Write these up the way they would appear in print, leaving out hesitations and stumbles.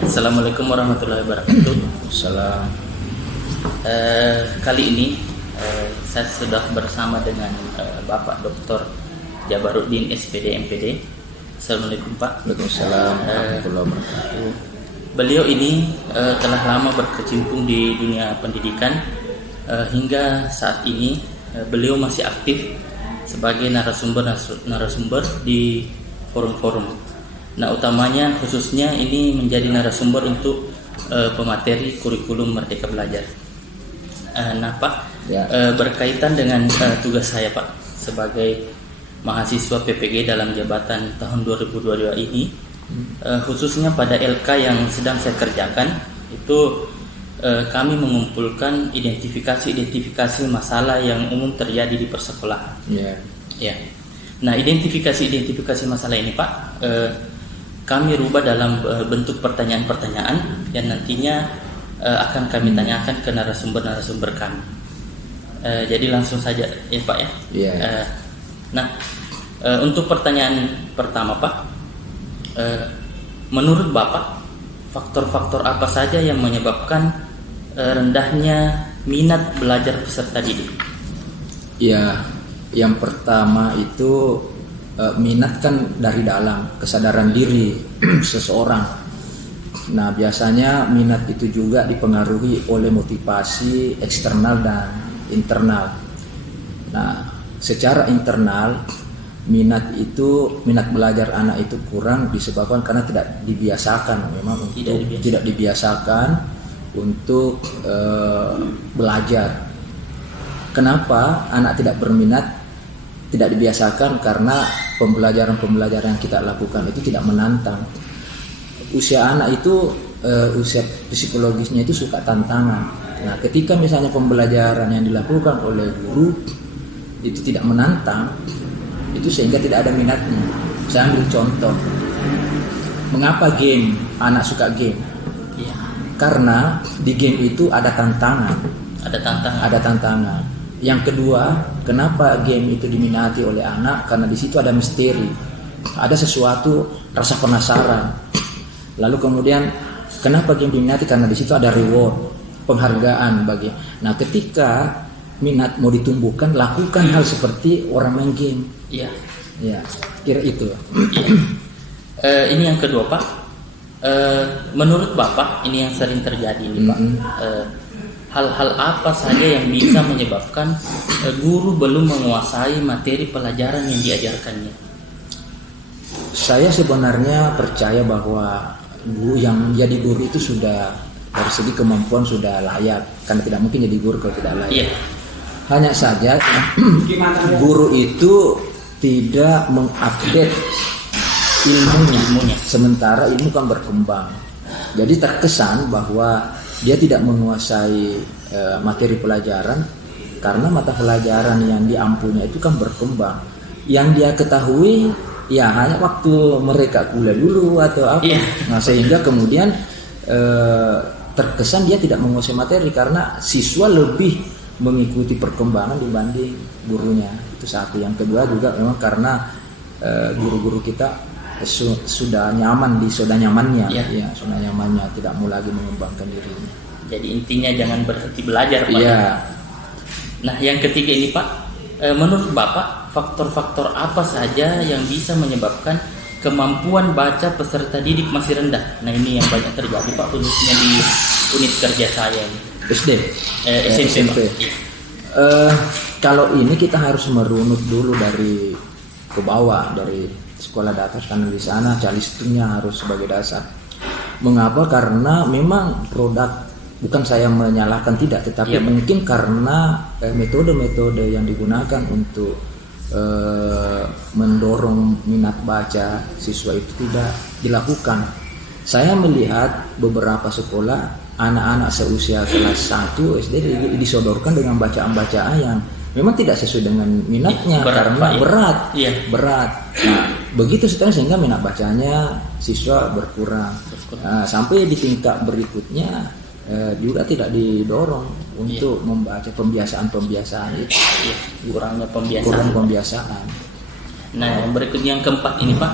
Assalamualaikum warahmatullahi wabarakatuh. Salam. Kali ini saya sudah bersama dengan Bapak Dr. Jabaruddin SPD MPD. Assalamualaikum Pak. Waalaikumsalam warahmatullahi wabarakatuh. Beliau ini telah lama berkecimpung di dunia pendidikan. Hingga saat ini beliau masih aktif sebagai narasumber di forum-forum. Nah, utamanya khususnya ini menjadi narasumber untuk pemateri kurikulum Merdeka Belajar. Nah Pak, berkaitan dengan tugas saya Pak sebagai mahasiswa PPG dalam jabatan tahun 2022 ini, khususnya pada LK yang sedang saya kerjakan, itu kami mengumpulkan identifikasi masalah yang umum terjadi di persekolahan. Ya. Nah, identifikasi masalah ini Pak, kami rubah dalam bentuk pertanyaan-pertanyaan yang nantinya akan kami tanyakan ke narasumber kami. Jadi langsung saja ya Pak ya. Nah, untuk pertanyaan pertama Pak, menurut Bapak faktor-faktor apa saja yang menyebabkan rendahnya minat belajar peserta didik? Ya, yang pertama itu minat kan dari dalam kesadaran diri seseorang. Nah, biasanya minat itu juga dipengaruhi oleh motivasi eksternal dan internal. Nah, secara internal minat belajar anak itu kurang disebabkan karena tidak dibiasakan, memang tidak dibiasakan untuk belajar. Kenapa anak tidak berminat? Tidak dibiasakan karena pembelajaran yang kita lakukan itu tidak menantang. Usia anak itu usia psikologisnya itu suka tantangan. Nah, ketika misalnya pembelajaran yang dilakukan oleh guru itu tidak menantang, itu sehingga tidak ada minatnya. Saya ambil contoh. Mengapa anak suka game? Karena di game itu ada tantangan. Ada tantangan. Yang kedua, kenapa game itu diminati oleh anak? Karena di situ ada misteri, ada sesuatu, rasa penasaran. Lalu kemudian, kenapa game diminati? Karena di situ ada reward, penghargaan bagi. Nah, ketika minat mau ditumbuhkan, lakukan hal seperti orang main game. Iya. Ya, kira itu. Ini yang kedua Pak. Menurut Bapak, ini yang sering terjadi nih Pak. Hal-hal apa saja yang bisa menyebabkan guru belum menguasai materi pelajaran yang diajarkannya? Saya sebenarnya percaya bahwa yang jadi guru itu sudah dari segi kemampuan sudah layak, karena tidak mungkin jadi guru kalau tidak layak. Hanya saja guru itu tidak mengupdate ilmunya, sementara ilmu kan berkembang. Jadi terkesan bahwa dia tidak menguasai materi pelajaran karena mata pelajaran yang diampunya itu kan berkembang. Yang dia ketahui ya hanya waktu mereka kuliah dulu atau apa. Nah, sehingga kemudian terkesan dia tidak menguasai materi karena siswa lebih mengikuti perkembangan dibanding gurunya. Itu satu. Yang kedua juga memang karena guru-guru kita sudah nyaman di zona nyamannya, zona nyamannya, tidak mau lagi mengembangkan dirinya. Jadi intinya jangan berhenti belajar Pak. Nah, yang ketiga ini Pak, menurut Bapak faktor-faktor apa saja yang bisa menyebabkan kemampuan baca peserta didik masih rendah? Nah, ini yang banyak terjadi Pak, khususnya di unit kerja saya ini. SMP. Kalau ini kita harus merunut dulu dari ke bawah, dari sekolah dasar, karena di sana calistumnya harus sebagai dasar. Mengapa? Karena memang bukan saya menyalahkan tidak, tetapi mungkin karena metode-metode yang digunakan untuk mendorong minat baca siswa itu tidak dilakukan. Saya melihat beberapa sekolah anak-anak seusia kelas 1 SD disodorkan dengan bacaan-bacaan yang memang tidak sesuai dengan minatnya, karena berat. Nah, begitu setelah sehingga minat bacanya siswa berkurang. Nah, sampai di tingkat berikutnya juga tidak didorong untuk membaca pembiasaan itu. Kurang pembiasaan. Nah, yang berikutnya yang keempat ini Pak,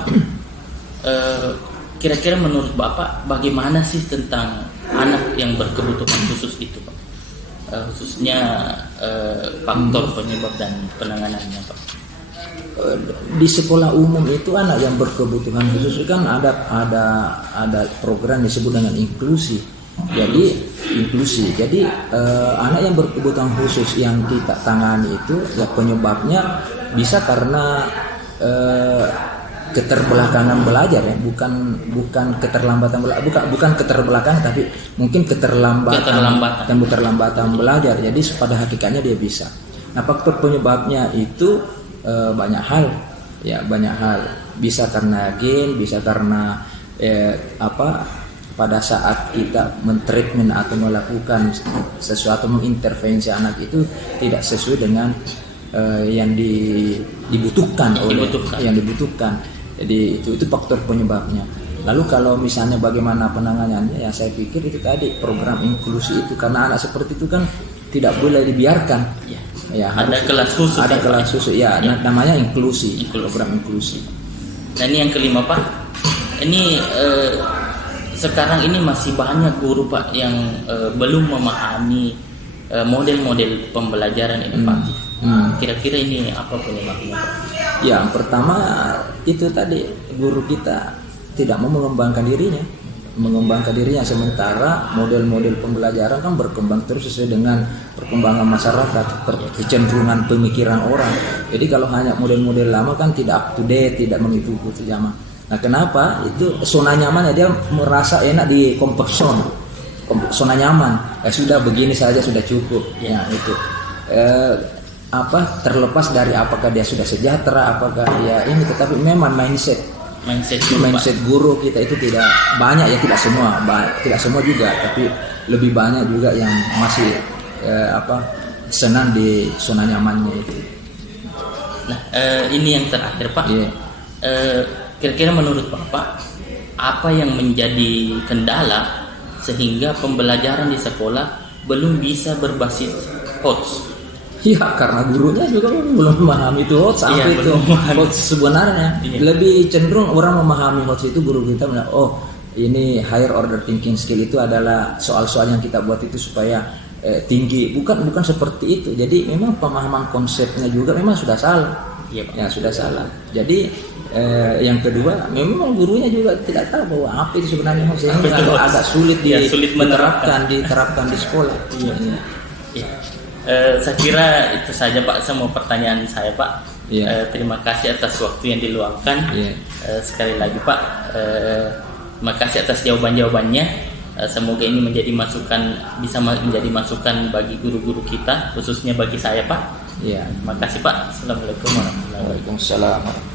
kira-kira menurut Bapak bagaimana sih tentang anak yang berkebutuhan khusus itu, Pak? Khususnya faktor penyebab dan penanganannya, Pak. Di sekolah umum itu anak yang berkebutuhan khusus kan ada program disebut dengan inklusi. Jadi anak yang berkebutuhan khusus yang kita tangani itu ya penyebabnya bisa karena keterbelakangan belajar ya, bukan keterlambatan bukan keterbelakangan, tapi mungkin keterlambatan belajar. Jadi pada hakikatnya dia bisa. Nah, faktor penyebabnya itu banyak hal. Bisa karena gen, bisa karena pada saat kita mentreatment atau melakukan sesuatu, mengintervensi anak itu tidak sesuai dengan yang dibutuhkan. Jadi itu faktor penyebabnya. Lalu kalau misalnya bagaimana penanganannya, ya saya pikir itu tadi program inklusi itu, karena anak seperti itu kan tidak boleh dibiarkan. Ya, ada kelas khusus. Namanya inklusi, program inklusi. Nah, ini yang kelima, Pak. Ini sekarang ini masih banyak guru, Pak, yang belum memahami model-model pembelajaran inovatif. Kira-kira ini apa penyebabnya, Pak? Ya, pertama itu tadi guru kita tidak mau mengembangkan dirinya, sementara model-model pembelajaran kan berkembang terus sesuai dengan perkembangan masyarakat, kecenderungan pemikiran orang. Jadi kalau hanya model-model lama kan tidak up to date, tidak mengikuti zaman. Nah, kenapa? Itu zona nyamannya, dia merasa enak di comfort zone, zona nyaman. Sudah begini saja sudah cukup. Ya itu. Terlepas dari apakah dia sudah sejahtera, apakah dia ini, tetapi memang mindset guru kita itu tidak banyak ya, tidak semua juga, tapi lebih banyak juga yang masih senang di zona nyamannya itu. Nah, ini yang terakhir, Pak. Kira-kira menurut Bapak apa yang menjadi kendala sehingga pembelajaran di sekolah belum bisa berbasis HOTS? Ya, karena gurunya juga belum memahami itu HOTS. HOTS sebenarnya lebih cenderung orang memahami HOTS itu, guru kita bilang, oh ini higher order thinking skill itu adalah soal-soal yang kita buat itu supaya tinggi. Bukan seperti itu. Jadi memang pemahaman konsepnya juga memang sudah salah. Sudah salah. Jadi yang kedua, memang gurunya juga tidak tahu bahwa apa itu sebenarnya HOTS. Agak sulit diterapkan di sekolah. Saya kira itu saja, Pak, semua pertanyaan saya, Pak. Terima kasih atas waktu yang diluangkan. Sekali lagi, Pak, terima kasih atas jawabannya. Semoga ini bisa menjadi masukan bagi guru-guru kita, khususnya bagi saya, Pak. Terima kasih, Pak. Assalamualaikum warahmatullahi wabarakatuh. Waalaikumsalam.